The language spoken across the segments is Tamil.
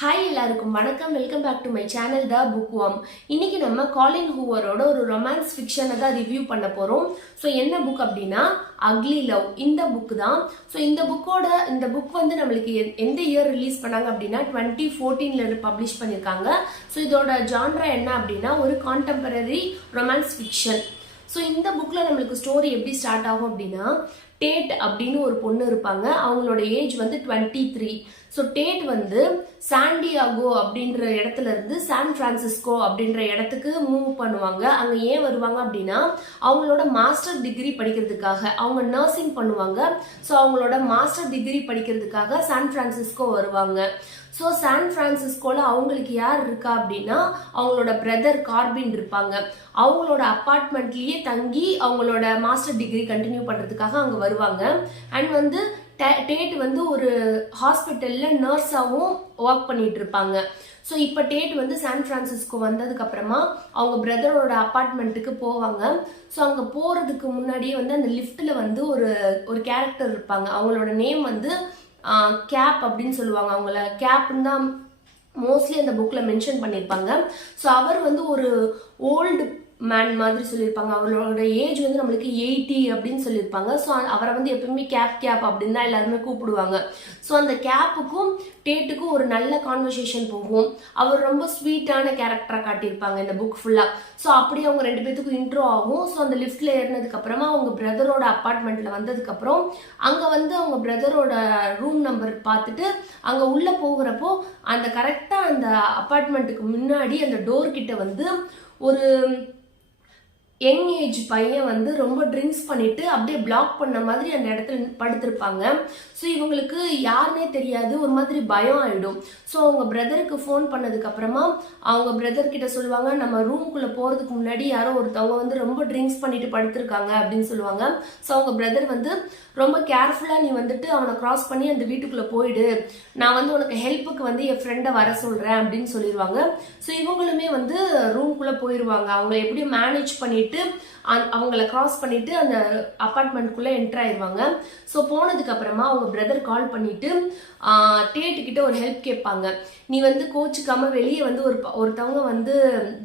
ஹாய் எல்லாருக்கும் வணக்கம். Welcome back to my channel the bookworm. இன்னைக்கு நம்ம காலின் ஹூவரோட ஒரு ரொமான்ஸ் ஃபிக்ஷனை தான் ரிவ்யூ பண்ண போறோம். ஸோ என்ன புக் அப்படின்னா அக்லி லவ். இந்த புக் தான். ஸோ இந்த புக் வந்து நம்மளுக்கு எந்த இயர் ரிலீஸ் பண்ணாங்க அப்படின்னா 2014 பப்ளிஷ் பண்ணியிருக்காங்க. ஸோ இதோட ஜான்ரா என்ன அப்படின்னா ஒரு கான்டெம்பரரி ரொமான்ஸ் ஃபிக்ஷன். ஸோ இந்த புக்ல நம்மளுக்கு ஸ்டோரி எப்படி ஸ்டார்ட் ஆகும் அப்படின்னா டேட் அப்படின்னு ஒரு பொண்ணு இருப்பாங்க. அவங்களோட ஏஜ் வந்து 23. ஸோ டேட் வந்து சாண்டியாகோ அப்படின்ற இடத்துல இருந்து சான் பிரான்சிஸ்கோ அப்படின்ற இடத்துக்கு மூவ் பண்ணுவாங்க. அங்கே ஏன் வருவாங்க அப்படின்னா அவங்களோட மாஸ்டர் டிகிரி படிக்கிறதுக்காக. அவங்க நர்சிங் பண்ணுவாங்க. ஸோ அவங்களோட மாஸ்டர் டிகிரி படிக்கிறதுக்காக சான் பிரான்சிஸ்கோ வருவாங்க. ஸோ சான் பிரான்சிஸ்கோல அவங்களுக்கு யார் இருக்கா அப்படின்னா அவங்களோட பிரதர் கார்பின் இருப்பாங்க. அவங்களோட அப்பார்ட்மெண்ட்லயே தங்கி அவங்களோட மாஸ்டர் டிகிரி கண்டினியூ பண்றதுக்காக அங்க வருவாங்க. அண்ட் வந்து டேட் வந்து ஒரு ஹாஸ்பிட்டல்ல நர்ஸாவும் ஒர்க் பண்ணிட்டு இருப்பாங்க. ஸோ இப்போ டேட் வந்து சான் பிரான்சிஸ்கோ வந்ததுக்கு அப்புறமா அவங்க பிரதரோட அப்பார்ட்மெண்ட்டுக்கு போவாங்க. ஸோ அங்கே போறதுக்கு முன்னாடியே வந்து அந்த லிஃப்ட்ல வந்து ஒரு கேரக்டர் இருப்பாங்க. அவங்களோட நேம் வந்து கேப் அப்படின்னு சொல்லுவாங்க. அவங்கள கேப்னு தான் மோஸ்ட்லி அந்த புக்ல மென்ஷன் பண்ணியிருப்பாங்க. ஸோ அவர் வந்து ஒரு ஓல்டு மேன் மாதிரி சொல்லியிருப்பாங்க. அவரோட ஏஜ் வந்து நம்மளுக்கு 80 அப்படின்னு சொல்லியிருப்பாங்க. ஸோ அவரை வந்து எப்பவுமே கேப் அப்படின்னு தான் எல்லாருமே கூப்பிடுவாங்க. ஸோ அந்த கேப்புக்கும் டேட்டுக்கும் ஒரு நல்ல கான்வர்சேஷன் போகும். அவர் ரொம்ப ஸ்வீட்டான கேரக்டரா காட்டியிருப்பாங்க இந்த புக் ஃபுல்லா. ஸோ அப்படி அவங்க ரெண்டு பேத்துக்கும் இன்ட்ரோ ஆகும். ஸோ அந்த லிஃப்ட்ல ஏறினதுக்கு அப்புறமா அவங்க பிரதரோட அப்பார்ட்மெண்ட்ல வந்ததுக்கு அப்புறம் அங்க வந்து அவங்க பிரதரோட ரூம் நம்பர் பார்த்துட்டு அங்க உள்ள போகிறப்போ அந்த கரெக்டா அந்த அப்பார்ட்மெண்ட்டுக்கு முன்னாடி அந்த டோர் கிட்ட வந்து ஒரு யங் ஏஜ் பையன் வந்து ரொம்ப ட்ரிங்க்ஸ் பண்ணிட்டு அப்படியே பிளாக் பண்ண மாதிரி அந்த இடத்துல படுத்திருப்பாங்க. ஸோ இவங்களுக்கு யாருன்னே தெரியாது, ஒரு மாதிரி பயம் ஆயிடும். ஸோ அவங்க பிரதருக்கு ஃபோன் பண்ணதுக்கு அப்புறமா அவங்க பிரதர் கிட்ட சொல்லுவாங்க, நம்ம ரூமுக்குள்ள போறதுக்கு முன்னாடி யாரோ ஒருத்தவங்க வந்து ரொம்ப ட்ரிங்க்ஸ் பண்ணிட்டு படுத்திருக்காங்க அப்படின்னு சொல்லுவாங்க. ஸோ அவங்க பிரதர் வந்து ரொம்ப கேர்ஃபுல்லா நீ வந்துட்டு அவனை கிராஸ் பண்ணி அந்த வீட்டுக்குள்ள போயிடு, நான் வந்து உனக்கு ஹெல்ப்புக்கு வந்து என் ஃப்ரெண்டை வர சொல்றேன் அப்படின்னு சொல்லிடுவாங்க. ஸோ இவங்களுமே வந்து ரூம்குள்ள போயிடுவாங்க. அவங்க எப்படி மேனேஜ் பண்ணிட்டு அவங்கள கிராஸ் பண்ணிட்டு அந்த அப்பார்ட்மெண்ட்குள்ள என்டர் ஆயிடுவாங்க. ஸோ போனதுக்கு அப்புறமா அவங்க பிரதர் கால் பண்ணிட்டு டேட்டு கிட்ட ஒரு ஹெல்ப் கேட்பாங்க. நீ வந்து கோச்சுக்காம வெளியே வந்து ஒருத்தவங்க வந்து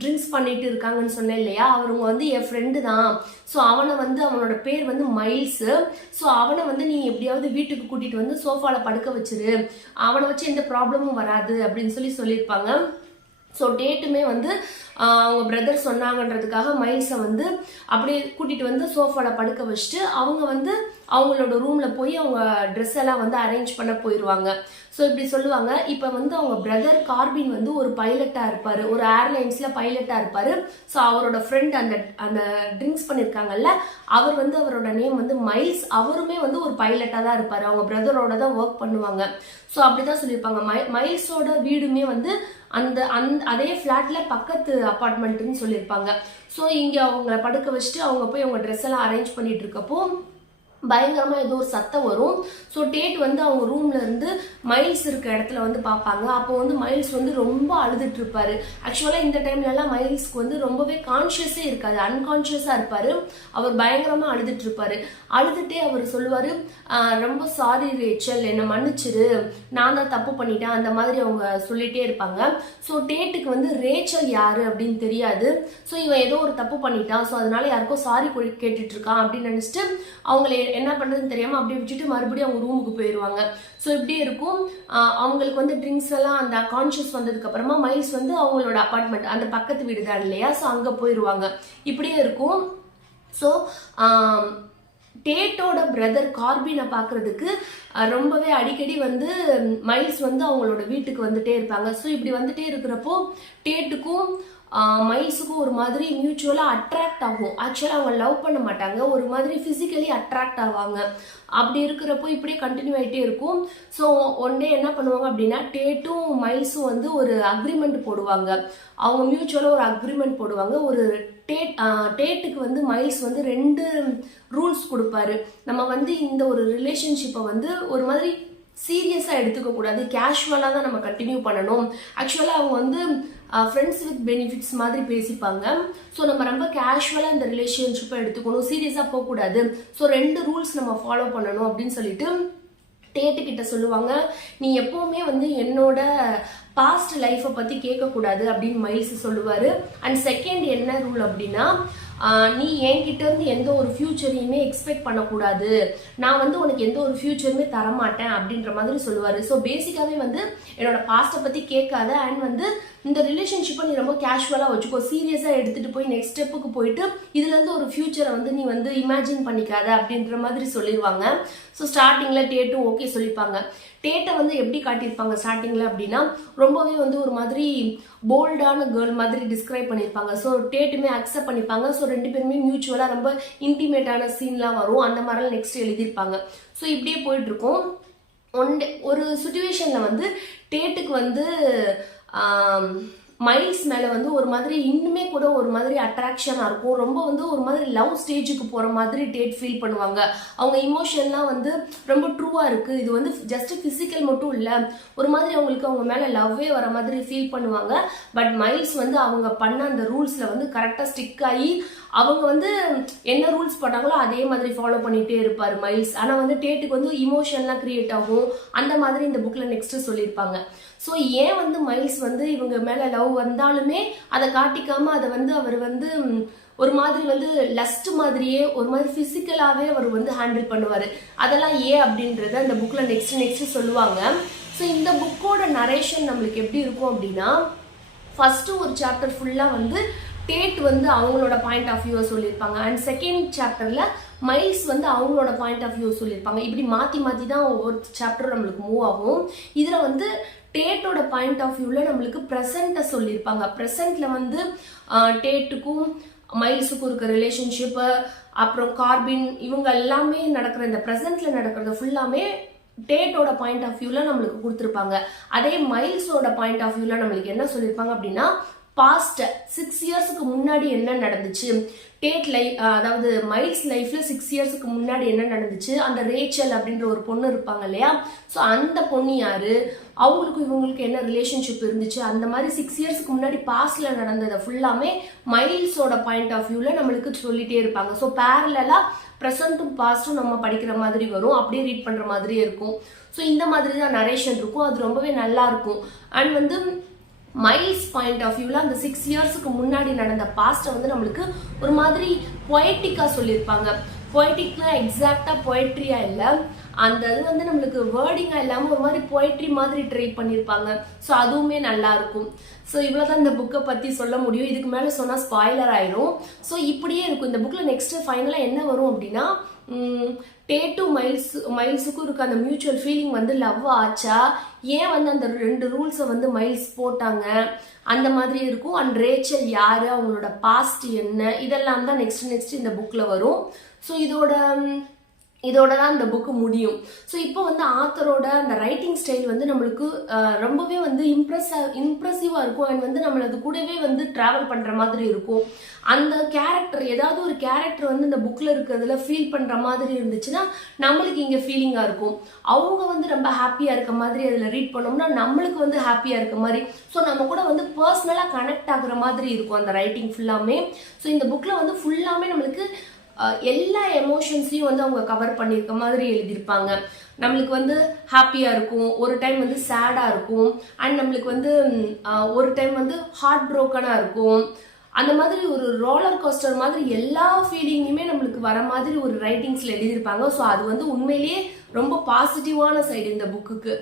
ட்ரிங்க்ஸ் பண்ணிட்டு இருக்காங்கன்னு சொன்னேன் இல்லையா, அவங்க வந்து என் ஃப்ரெண்டு தான். ஸோ அவனை வந்து அவனோட பேர் வந்து மைல்ஸ். ஸோ அவனை வந்து நீ எப்படியாவது வீட்டுக்கு கூட்டிட்டு வந்து சோஃபால படுக்க வச்சிரு, அவனை வச்சு எந்த ப்ராப்ளமும் வராது அப்படின்னு சொல்லியிருப்பாங்க. ஸோ டேட்டுமே வந்து அவங்க பிரதர் சொன்னாங்கன்றதுக்காக மைல்ஸை வந்து அப்படியே கூட்டிட்டு வந்து சோஃபால படுக்க வச்சுட்டு அவங்க வந்து அவங்களோட ரூம்ல போய் அவங்க ட்ரெஸ் எல்லாம் வந்து அரேஞ்ச் பண்ண போயிடுவாங்க. ஸோ இப்படி சொல்லுவாங்க. இப்போ வந்து அவங்க பிரதர் கார்பின் வந்து ஒரு பைலட்டா இருப்பாரு, ஒரு ஏர்லைன்ஸ்ல பைலட்டா இருப்பாரு. ஸோ அவரோட ஃப்ரெண்ட் அந்த ட்ரிங்க்ஸ் பண்ணிருக்காங்கல்ல, அவர் வந்து அவரோட நேம் வந்து மைல்ஸ். அவருமே வந்து ஒரு பைலட்டா தான் இருப்பாரு, அவங்க பிரதரோட தான் ஒர்க் பண்ணுவாங்க. ஸோ அப்படிதான் சொல்லியிருப்பாங்க. மைல்ஸோட வீடுமே வந்து அதே பிளாட்ல பக்கத்து அபார்ட்மெண்ட்னு சொல்லியிருப்பாங்க. ஸோ இங்க அவங்க படுக்க வச்சுட்டு அவங்க போய் அவங்க ட்ரெஸ் எல்லாம் அரேஞ்ச் பண்ணிட்டு இருக்கப்போ பயங்கரமா ஏதோ ஒரு சத்தம் வரும். ஸோ டேட் வந்து அவங்க ரூம்ல இருந்து மைல்ஸ் இருக்க இடத்துல வந்து பார்ப்பாங்க. அப்போ வந்து மைல்ஸ் வந்து ரொம்ப அழுதுட்டு இருப்பாரு. ஆக்சுவலா இந்த டைம்ல எல்லாம் மைல்ஸ்க்கு வந்து ரொம்பவே கான்சியஸே இருக்காது, அன்கான்சியஸா இருப்பாரு. அவர் பயங்கரமா அழுதுட்டு இருப்பாரு. அழுதுட்டே அவர் சொல்லுவாரு, ரொம்ப சாரி ரேச்சல், என்னை மன்னிச்சிரு, நான் தான் தப்பு பண்ணிட்டேன் அந்த மாதிரி அவங்க சொல்லிட்டே இருப்பாங்க. ஸோ டேட்டுக்கு வந்து ரேச்சல் யாரு அப்படின்னு தெரியாது. ஸோ இவன் ஏதோ ஒரு தப்பு பண்ணிட்டான், ஸோ அதனால யாருக்கோ சாரி கேட்டுட்டு இருக்கான் அப்படின்னு நினைச்சிட்டு அவங்களை என்ன பண்றதுன்னு தெரியாம அப்படியே விட்டுட்டு மறுபடியும் அவங்க ரூமுக்கு போயிடுவாங்க. ஸோ இப்படியே இருக்கும். அவங்களுக்கு வந்து ட்ரிங்க்ஸ் எல்லாம் அந்த கான்சியஸ் வந்ததுக்கு அப்புறமா மைல்ஸ் வந்து அவங்களோட அபார்ட்மெண்ட் அந்த பக்கத்து வீடு தான் இல்லையா, ஸோ அங்க போயிடுவாங்க. இப்படியே இருக்கும். ஸோ டேட்டோட பிரதர் கார்பினை பார்க்கறதுக்கு ரொம்பவே அடிக்கடி வந்து மைல்ஸ் வந்து அவங்களோட வீட்டுக்கு வந்துட்டே இருப்பாங்க. ஸோ இப்படி வந்துட்டே இருக்கிறப்போ டேட்டுக்கும் மைல்ஸுக்கும் ஒரு மாதிரி மியூச்சுவலா அட்ராக்ட் ஆகும். ஆக்சுவலா அவங்க லவ் பண்ண மாட்டாங்க, ஒரு மாதிரி பிசிக்கலி அட்ராக்ட் ஆவாங்க. அப்படி இருக்கிறப்போ இப்படியே கண்டினியூ ஆகிட்டே இருக்கும். ஸோ ஒன் டே என்ன பண்ணுவாங்க அப்படின்னா டேட்டும் மைல்ஸும் வந்து ஒரு அக்ரிமெண்ட் போடுவாங்க. அவங்க மியூச்சுவலா ஒரு அக்ரிமெண்ட் போடுவாங்க. ஒரு டேட்டுக்கு வந்து மைல்ஸ் வந்து 2 ரூல்ஸ் கொடுப்பாரு. நம்ம வந்து இந்த ஒரு ரிலேஷன்ஷிப்பை வந்து ஒரு மாதிரி சீரியஸா எடுத்துக்க கூடாது, கேஷுவலா தான் நம்ம கண்டினியூ பண்ணணும். ஆக்சுவலா அவங்க வந்து ஃப்ரெண்ட்ஸ் வித் பெனிஃபிட்ஸ் மாதிரி பேசிப்பாங்க. ஸோ நம்ம ரொம்ப கேஷுவலா இந்த ரிலேஷன்ஷிப்பை எடுத்துக்கணும், சீரியஸா போகக்கூடாது. ஸோ 2 ரூல்ஸ் நம்ம ஃபாலோ பண்ணணும் அப்படின்னு சொல்லிட்டு டேட்டு கிட்ட சொல்லுவாங்க, நீ எப்பவுமே வந்து என்னோட பாஸ்ட் லைஃப்பை பத்தி கேட்கக்கூடாது அப்படின்னு மைல்ஸ் சொல்லுவாரு. அண்ட் செகண்ட் என்ன ரூல் அப்படின்னா, நீ என்கிட்ட இருந்து எந்த ஒரு ஃபியூச்சரையுமே எக்ஸ்பெக்ட் பண்ணக்கூடாது, நான் வந்து உனக்கு எந்த ஒரு ஃபியூச்சருமே தரமாட்டேன் அப்படின்ற மாதிரி சொல்லுவாரு. ஸோ பேசிக்காவே வந்து என்னோட பாஸ்ட்டை பத்தி கேட்காத, அண்ட் வந்து இந்த ரிலேஷன்ஷிப்பை நீ ரொம்ப கேஷுவலா வச்சுக்கோ, சீரியஸா எடுத்துட்டு போய் நெக்ஸ்ட் ஸ்டெப்புக்கு போயிட்டு இதுல இருந்து ஒரு ஃபியூச்சரை வந்து நீ வந்து இமேஜின் பண்ணிக்காத அப்படின்ற மாதிரி சொல்லிடுவாங்க. ஸோ ஸ்டார்டிங்ல டேட்டும் ஓகே சொல்லிப்பாங்க. டேட்டை வந்து எப்படி காட்டியிருப்பாங்க ஸ்டார்டிங்ல அப்படின்னா, ரொம்பவே வந்து ஒரு மாதிரி போல்டான கேர்ள் மாதிரி டிஸ்கிரைப் பண்ணியிருப்பாங்க. ஸோ டேட்டுமே அக்செப்ட் பண்ணிப்பாங்க. ஸோ ரெண்டு பேருமே மியூச்சுவலா ரொம்ப இன்டிமேட்டான சீன்லாம் வரும், அந்த மாதிரிலாம் நெக்ஸ்ட் எழுதியிருப்பாங்க. ஸோ இப்படியே போயிட்டு இருக்கும். ஒரு சுச்சுவேஷன்ல வந்து டேட்டுக்கு வந்து மைல்ஸ் மேல வந்து ஒரு மாதிரி இன்னுமே கூட ஒரு மாதிரி அட்ராக்ஷனா இருக்கும், ரொம்ப வந்து ஒரு மாதிரி லவ் ஸ்டேஜுக்கு போற மாதிரி டேட் ஃபீல் பண்ணுவாங்க. அவங்க இமோஷன்லாம் வந்து ரொம்ப ட்ரூவா இருக்கு, இது வந்து ஜஸ்ட் பிசிக்கல் மட்டும் இல்ல, ஒரு மாதிரி அவங்களுக்கு அவங்க மேல லவ்வே வர மாதிரி ஃபீல் பண்ணுவாங்க. பட் மைல்ஸ் வந்து அவங்க பண்ண அந்த ரூல்ஸ்ல வந்து கரெக்டா ஸ்டிக் ஆகி அவங்க வந்து என்ன ரூல்ஸ் பண்ணாங்களோ அதே மாதிரி ஃபாலோ பண்ணிட்டே இருப்பாரு மைல்ஸ். ஆனா வந்து டேட்டுக்கு வந்து இமோஷன்லாம் கிரியேட் ஆகும், அந்த மாதிரி இந்த புக்ல நெக்ஸ்ட் சொல்லியிருப்பாங்க. ஸோ ஏன் வந்து மைல்ஸ் வந்து இவங்க மேல லவ் வந்தாலுமே அதை காட்டிக்காம அதை வந்து அவர் வந்து ஒரு மாதிரி வந்து லஸ்ட் மாதிரியே ஒரு மாதிரி பிசிக்கலாவே அவர் வந்து ஹேண்டில் பண்ணுவாரு. அதெல்லாம் ஏன் அப்படின்றத அந்த புக்ல நெக்ஸ்ட் சொல்லுவாங்க. ஸோ இந்த புக்கோட நரேஷன் நம்மளுக்கு எப்படி இருக்கும் அப்படின்னா, ஃபர்ஸ்ட் ஒரு சாப்டர் ஃபுல்லா வந்து டேட் வந்து அவங்களோட பாயிண்ட் ஆஃப் வியூ சொல்லியிருப்பாங்க, அண்ட் செகண்ட் சாப்டர்ல மைல்ஸ் வந்து அவங்களோட பாயிண்ட் ஆஃப் வியூ சொல்லியிருப்பாங்க. இப்படி மாத்தி மாத்தி தான் ஒவ்வொரு சாப்டரும் நம்மளுக்கு மூவ் ஆகும். இதுல வந்து டேட்டோட பாயிண்ட் ஆஃப் வியூல நம்மளுக்கு ப்ரெசென்ட்டை சொல்லியிருப்பாங்க. ப்ரெசென்ட்ல வந்து டேட்டுக்கும் மைல்ஸுக்கும் இருக்க ரிலேஷன்ஷிப், அப்புறம் கார்பின், இவங்க எல்லாமே நடக்கிற இந்த ப்ரெசென்ட்ல நடக்கிறது ஃபுல்லாமே டேட்டோட பாயிண்ட் ஆஃப் வியூல நம்மளுக்கு கொடுத்துருப்பாங்க. அதே மைல்ஸோட பாயிண்ட் ஆஃப் வியூல நம்மளுக்கு என்ன சொல்லியிருப்பாங்க அப்படின்னா, பாஸ்ட் 6 இயர்ஸ்க்கு முன்னாடி என்ன நடந்துச்சு, டேட் லைஃப் அதாவது மைல்ஸ் லைஃப்ல 6 இயர்ஸ்க்கு முன்னாடி என்ன நடந்துச்சு, அந்த ரேச்சல் அப்படின்ற ஒரு பொண்ணு இருப்பாங்க இல்லையா, ஸோ அந்த பொண்ணு யாரு, அவங்களுக்கு இவங்களுக்கு என்ன ரிலேஷன்ஷிப் இருந்துச்சு, அந்த மாதிரி 6 இயர்ஸ்க்கு முன்னாடி பாஸ்ட்ல நடந்ததை ஃபுல்லாமே மைல்ஸோட பாயிண்ட் ஆஃப் வியூல நம்மளுக்கு சொல்லிட்டே இருப்பாங்க. ஸோ பேரலா ப்ரெசென்ட்டும் பாஸ்டும் நம்ம படிக்கிற மாதிரி வரும், அப்படியே ரீட் பண்ற மாதிரியே இருக்கும். ஸோ இந்த மாதிரி தான் நரேஷன் இருக்கும், அது ரொம்பவே நல்லா இருக்கும். அண்ட் வந்து மைல்ஸ் பாயிண்ட் ஆஃப் வியூல அந்த 6 இயர்ஸ்க்கு முன்னாடி நடந்த பாஸ்ட்டை வந்து நம்மளுக்கு ஒரு மாதிரி பொயட்டிக்கா சொல்லியிருப்பாங்க. பொயட்டிக்னா எக்ஸாக்டா பொயட்ரியா இல்லை, அந்த இது வந்து நம்மளுக்கு வேர்டிங்கா இல்லாம ஒரு மாதிரி பொயட்ரி மாதிரி ட்ரை பண்ணியிருப்பாங்க. ஸோ அதுவுமே நல்லா இருக்கும். ஸோ இவ்வளவுதான் இந்த புக்கை பத்தி சொல்ல முடியும், இதுக்கு மேல சொன்னா ஸ்பாய்லர் ஆயிரும். ஸோ இப்படியே இருக்கும் இந்த புக்ல. நெக்ஸ்ட் ஃபைனலா என்ன வரும் அப்படின்னா, டேட்டு மைல்ஸுக்கும் இருக்க அந்த மியூச்சுவல் ஃபீலிங் வந்து லவ் ஆச்சா, ஏன் வந்து அந்த 2 ரூல்ஸை வந்து மைல்ஸ் போட்டாங்க, அந்த மாதிரி இருக்கும். அண்ட் ரேச்சல் யாரு, அவங்களோட பாஸ்ட் என்ன, இதெல்லாம் தான் நெக்ஸ்ட் இந்த புக்ல வரும். ஸோ இதோட தான் இந்த புக்கு முடியும். ஸோ இப்போ வந்து ஆத்தரோட அந்த ரைட்டிங் ஸ்டைல் வந்து நம்மளுக்கு ரொம்பவே வந்து இம்ப்ரெசிவா இருக்கும். அண்ட் வந்து நம்மளது கூடவே வந்து டிராவல் பண்ற மாதிரி இருக்கும். அந்த கேரக்டர், ஏதாவது ஒரு கேரக்டர் வந்து இந்த புக்ல இருக்கிறதுல ஃபீல் பண்ற மாதிரி இருந்துச்சுன்னா நம்மளுக்கு இங்க ஃபீலிங்கா இருக்கும். அவங்க வந்து ரொம்ப ஹாப்பியா இருக்க மாதிரி அதுல ரீட் பண்ணோம்னா நம்மளுக்கு வந்து ஹாப்பியா இருக்க மாதிரி, ஸோ நம்ம கூட வந்து பர்சனலா கனெக்ட் ஆகுற மாதிரி இருக்கும் அந்த ரைட்டிங் ஃபுல்லாமே. ஸோ இந்த புக்ல வந்து ஃபுல்லாமே நம்மளுக்கு எல்லா எமோஷன்ஸையும் வந்து அவங்க கவர் பண்ணியிருக்க மாதிரி எழுதியிருப்பாங்க. நம்மளுக்கு வந்து ஹாப்பியா இருக்கும், ஒரு டைம் வந்து சேடா இருக்கும், அண்ட் நம்மளுக்கு வந்து ஒரு டைம் வந்து ஹார்ட் ப்ரோக்கனா இருக்கும். அந்த மாதிரி ஒரு ரோலர் கோஸ்டர் மாதிரி எல்லா ஃபீலிங்குமே நம்மளுக்கு வர மாதிரி ஒரு ரைட்டிங்ஸ்ல எழுதியிருப்பாங்க. ஸோ அது வந்து உண்மையிலேயே ரொம்ப பாசிட்டிவான சைடு இந்த புக்குக்கு.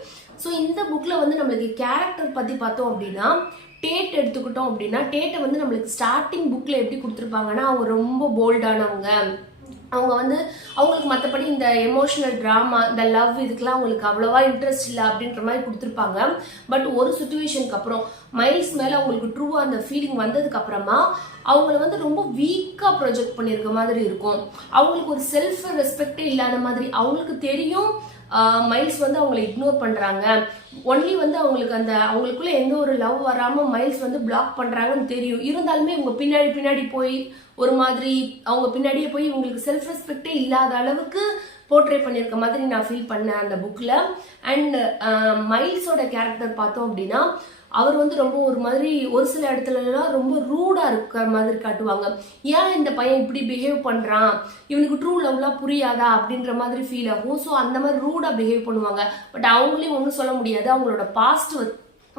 ஸோ இந்த புக்ல வந்து நம்மளுக்கு கேரக்டர் பத்தி பார்த்தோம் அப்படின்னா, டேட் எடுத்துக்கிட்டோம் அப்படின்னா, டேட்டை வந்து நம்மளுக்கு ஸ்டார்டிங் புக்ல எப்படி கொடுத்துருப்பாங்கன்னா, அவங்க ரொம்ப போல்டானவங்க, அவங்க வந்து அவங்களுக்கு மற்றபடி இந்த எமோஷனல் ட்ராமா, இந்த லவ், இதுக்கெல்லாம் அவங்களுக்கு அவ்வளவா இன்ட்ரெஸ்ட் இல்லை அப்படின்ற மாதிரி கொடுத்துருப்பாங்க. பட் ஒரு சுச்சுவேஷனுக்கு அப்புறம் மைல்ஸ் மேல அவங்களுக்கு ட்ரூவா அந்த ஃபீலிங் வந்ததுக்கு அப்புறமா அவங்கள வந்து ரொம்ப வீக்கா ப்ரொஜெக்ட் பண்ணியிருக்க மாதிரி இருக்கும். அவங்களுக்கு ஒரு செல்ஃப் ரெஸ்பெக்டே இல்லாத மாதிரி அவங்களுக்கு தெரியும். மைல்ஸ் வந்து அவங்களை இக்னோர் பண்றாங்க, ஒன்லி வந்து அவங்களுக்கு அந்த அவங்களுக்குள்ள எந்த ஒரு லவ் வராம மைல்ஸ் வந்து பிளாக் பண்றாங்கன்னு தெரியும். இருந்தாலுமே இவங்க பின்னாடி போய் ஒரு மாதிரி அவங்க பின்னாடியே போய் இவங்களுக்கு செல்ஃப் ரெஸ்பெக்டே இல்லாத அளவுக்கு போர்ட்ரே பண்ணியிருக்க மாதிரி நான் ஃபீல் பண்ணேன் அந்த புக்கில். அண்ட் மைல்ஸோட கேரக்டர் பார்த்தோம் அப்படின்னா அவர் வந்து ரொம்ப ஒரு மாதிரி ஒரு சில இடத்துலலாம் ரொம்ப ரூடாக இருக்கிற மாதிரி காட்டுவாங்க. ஏன் இந்த பையன் இப்படி பிஹேவ் பண்ணுறான், இவனுக்கு ட்ரூ லவ்லாம் புரியாதா அப்படின்ற மாதிரி ஃபீல் ஆகும். ஸோ அந்த மாதிரி ரூடாக பிஹேவ் பண்ணுவாங்க. பட் அவங்களையும் ஒன்றும் சொல்ல முடியாது, அவங்களோட பாஸ்ட்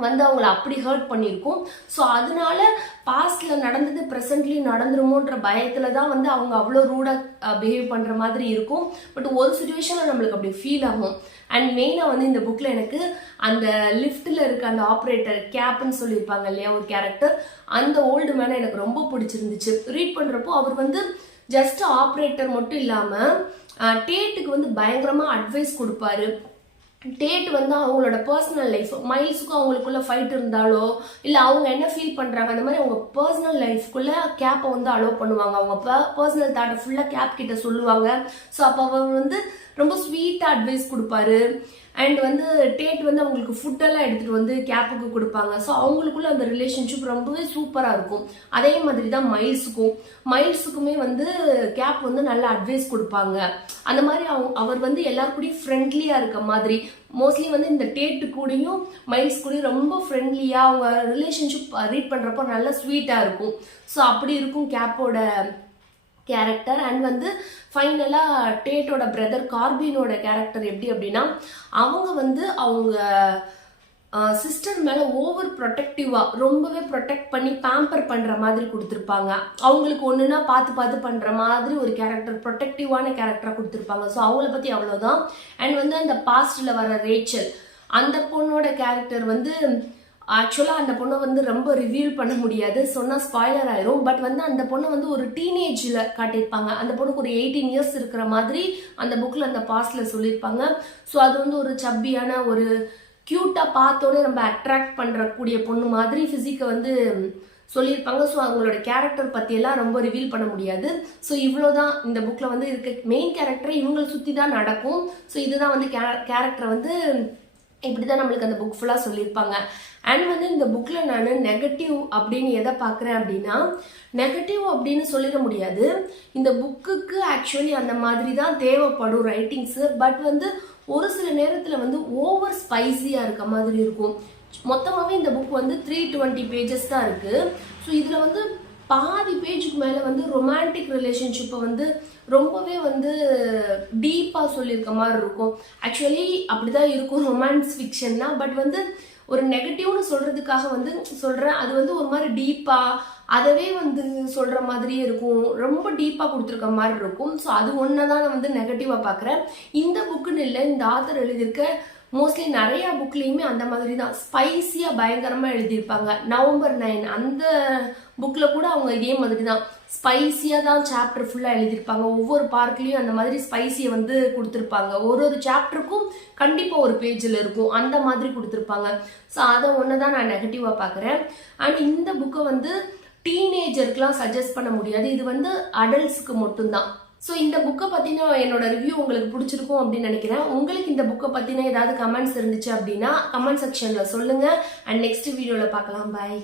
வந்து அவங்கள அப்படி ஹர்ட் பண்ணியிருக்கும். ஸோ அதனால பாஸ்ட்ல நடந்தது ப்ரெசென்ட்லி நடந்துருமோன்ற பயத்துல தான் வந்து அவங்க அவ்வளோ ரூடாக பிஹேவ் பண்ற மாதிரி இருக்கும். பட் ஒரு சுச்சுவேஷன்ல நம்மளுக்கு அப்படி ஃபீல் ஆகும். அண்ட் மெயினாக வந்து இந்த புக்கில் எனக்கு அந்த லிஃப்ட்டில் இருக்க அந்த ஆப்ரேட்டர் கேப்னு சொல்லியிருப்பாங்க இல்லையா ஒரு கேரக்டர், அந்த ஓல்டு மேனை எனக்கு ரொம்ப பிடிச்சிருந்துச்சு. ரீட் பண்ணுறப்போ அவர் வந்து ஜஸ்ட் ஆப்ரேட்டர் மட்டும் இல்லாமல் டேட்டுக்கு வந்து பயங்கரமாக அட்வைஸ் கொடுப்பாரு. டேட் வந்து அவங்களோட பர்சனல் லைஃப், மைல்ஸுக்கும் அவங்களுக்குள்ள ஃபைட் இருந்தாலோ இல்லை அவங்க என்ன ஃபீல் பண்ணுறாங்க அந்த மாதிரி அவங்க பர்சனல் லைஃப்குள்ள கேப்பை வந்து அலோவ் பண்ணுவாங்க. அவங்க பர்சனல் தாட்டை ஃபுல்லாக கேப் கிட்ட சொல்லுவாங்க. ஸோ அப்போ அவர் வந்து ரொம்ப ஸ்வீட்டாக அட்வைஸ் கொடுப்பாரு. அண்ட் வந்து டேட் வந்து அவங்களுக்கு ஃபுட்டெல்லாம் எடுத்துகிட்டு வந்து கேப்புக்கு கொடுப்பாங்க. ஸோ அவங்களுக்குள்ள அந்த ரிலேஷன்ஷிப் ரொம்பவே சூப்பராக இருக்கும். அதே மாதிரி தான் மைல்ஸுக்குமே வந்து கேப் வந்து நல்ல அட்வைஸ் கொடுப்பாங்க. அந்த மாதிரி அவர் வந்து எல்லாருக்கூடையும் ஃப்ரெண்ட்லியாக இருக்க மாதிரி, மோஸ்ட்லி வந்து இந்த டேட்டு கூடயும் மைல்ஸ் கூடயும் ரொம்ப ஃப்ரெண்ட்லியாக அவங்க ரிலேஷன்ஷிப் ரீட் பண்ணுறப்போ நல்லா ஸ்வீட்டாக இருக்கும். ஸோ அப்படி இருக்கும் கேப்போட கேரக்டர். அண்ட் வந்து ஃபைனலாக டேட்டோட பிரதர் கார்பினோட கேரக்டர் எப்படி அப்படின்னா அவங்க வந்து அவங்க சிஸ்டர் மேலே ஓவர் ப்ரொடெக்டிவாக ரொம்பவே ப்ரொடெக்ட் பண்ணி பேம்பர் பண்ணுற மாதிரி கொடுத்துருப்பாங்க. அவங்களுக்கு ஒன்றுனா பார்த்து பண்ணுற மாதிரி ஒரு கேரக்டர், ப்ரொடெக்டிவான கேரக்டராக கொடுத்துருப்பாங்க. ஸோ அவங்கள பற்றி அவ்வளோதான். அண்ட் வந்து அந்த பாஸ்டில் வர ரேச்சல் அந்த பொண்ணோட கேரக்டர் வந்து ஆக்சுவலாக அந்த பொண்ணை வந்து ரொம்ப ரிவீல் பண்ண முடியாது, சொன்னால் ஸ்பாய்லர் ஆயிரும். பட் வந்து அந்த பொண்ணை வந்து ஒரு டீனேஜில் காட்டியிருப்பாங்க. அந்த பொண்ணுக்கு ஒரு 18 இயர்ஸ் இருக்கிற மாதிரி அந்த புக்கில் அந்த பாஸ்டில் சொல்லியிருப்பாங்க. ஸோ அது வந்து ஒரு சப்பியான ஒரு க்யூட்டாக பார்த்தோன்னே நம்ம அட்ராக்ட் பண்ணுறக்கூடிய பொண்ணு மாதிரி ஃபிசிக்கை வந்து சொல்லியிருப்பாங்க. ஸோ அவங்களோட கேரக்டர் பற்றியெல்லாம் ரொம்ப ரிவீல் பண்ண முடியாது. ஸோ இவ்வளோதான் இந்த புக்கில் வந்து இருக்க மெயின் கேரக்டரை இவங்களை சுற்றி தான் நடக்கும். ஸோ இதுதான் வந்து கேரக்டரை வந்து இப்படி தான் நம்மளுக்கு அந்த புக் ஃபுல்லாக சொல்லியிருப்பாங்க. அண்ட் வந்து இந்த புக்கில் நான் நெகட்டிவ் அப்படின்னு எதை பார்க்குறேன் அப்படின்னா, நெகட்டிவ் அப்படின்னு சொல்லிட முடியாது. இந்த புக்குக்கு ஆக்சுவலி அந்த மாதிரி தான் தேவைப்படும் ரைட்டிங்ஸு. பட் வந்து ஒரு சில நேரத்தில் வந்து ஓவர் ஸ்பைசியாக இருக்க மாதிரி இருக்கும். மொத்தமாகவே இந்த புக் வந்து 320 பேஜஸ் தான் இருக்குது. ஸோ இதில் வந்து பாதி பேஜுக்கு மேலே வந்து ரொமான்டிக் ரிலேஷன்ஷிப்பை வந்து ரொம்பவே வந்து டீப்பாக சொல்லியிருக்க மாதிரி இருக்கும். ஆக்சுவலி அப்படிதான் இருக்கும் ரொமான்ஸ் ஃபிக்ஷன்னா. பட் வந்து ஒரு நெகட்டிவ்னு சொல்கிறதுக்காக வந்து சொல்கிறேன். அது வந்து ஒரு மாதிரி டீப்பாக அதவே வந்து சொல்கிற மாதிரியே இருக்கும், ரொம்ப டீப்பாக கொடுத்துருக்க மாதிரி இருக்கும். ஸோ அது ஒன்று தான் நான் வந்து நெகட்டிவாக பார்க்குறேன். இந்த புக்குன்னு இல்லை, இந்த ஆத்தர் எழுதியிருக்க மோஸ்ட்லி நிறையா புக்லேயுமே அந்த மாதிரி தான் ஸ்பைசியாக பயங்கரமாக எழுதியிருப்பாங்க. நவம்பர் 9 அந்த புக்கில் கூட அவங்க இதே மாதிரி தான் ஸ்பைசியாக தான் சாப்டர் ஃபுல்லாக எழுதியிருப்பாங்க. ஒவ்வொரு பார்க்லேயும் அந்த மாதிரி ஸ்பைசியை வந்து கொடுத்துருப்பாங்க. ஒரு சாப்டருக்கும் கண்டிப்பாக ஒரு பேஜில் இருக்கும், அந்த மாதிரி கொடுத்துருப்பாங்க. ஸோ அதை ஒன்று தான் நான் நெகட்டிவாக பார்க்குறேன். அண்ட் இந்த புக்கை வந்து டீனேஜருக்குலாம் சஜஸ்ட் பண்ண முடியாது, இது வந்து அடல்ட்ஸுக்கு மட்டும்தான். ஸோ இந்த புக்கை பற்றின என்னோட ரிவ்யூ உங்களுக்கு பிடிச்சிருக்கும் அப்படின்னு நினைக்கிறேன். உங்களுக்கு இந்த புக்கை பற்றின ஏதாவது கமெண்ட்ஸ் இருந்துச்சு அப்படின்னா கமெண்ட் செக்ஷனில் சொல்லுங்கள். அண்ட் நெக்ஸ்ட் வீடியோவில் பார்க்கலாம். பாய்.